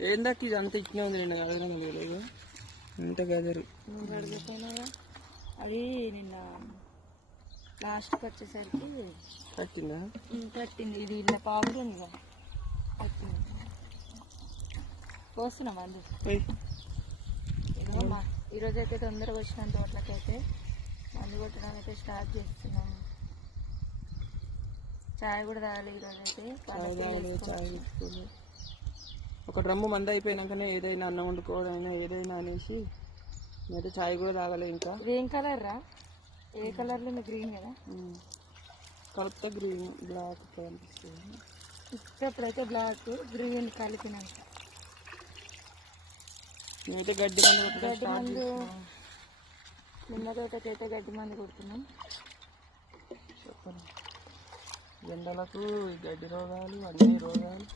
ఏందాక ఇది అంత ఇచ్చినా ఉంది నిన్న గదరం లేదు ఇంత గదరు నువ్వు అడిగిపోయినావా అది నిన్న లాస్ట్కి వచ్చేసరికి కట్టిందా కట్టింది ఇది ఇలా పావులు ఉంది కదా కట్టింది పోస్తున్నాం అందు ఇదిగోమ్మా ఈరోజైతే తొందరగా వచ్చిన తోటలకైతే మందు కొట్టడం అయితే స్టార్ట్ చేస్తున్నాము చాయ్ కూడా తాగాలి ఈరోజైతే చాయ్ పెట్టుకోవాలి ఒక డ్రమ్ము మంది అయిపోయినాకనే ఏదైనా అన్నం వండుకోవడం అయినా ఏదైనా అనేసి అయితే చాయ్ కూడా తాగాలి ఇంకా ఏం కలర్ రా ఏ కలర్లో ఉంది గ్రీన్ కదా కలిపితే గ్రీన్ బ్లాక్ కనిపిస్తుంది ఇప్పుడైతే బ్లాక్ గ్రీన్ కలిపినాక నేనైతే గడ్డి మందు నిన్న తోటకైతే గడ్డి మందు కొడుతున్నాం చెప్పండి ఎండలకు గడ్డి రోగాలు అన్ని రోగాలు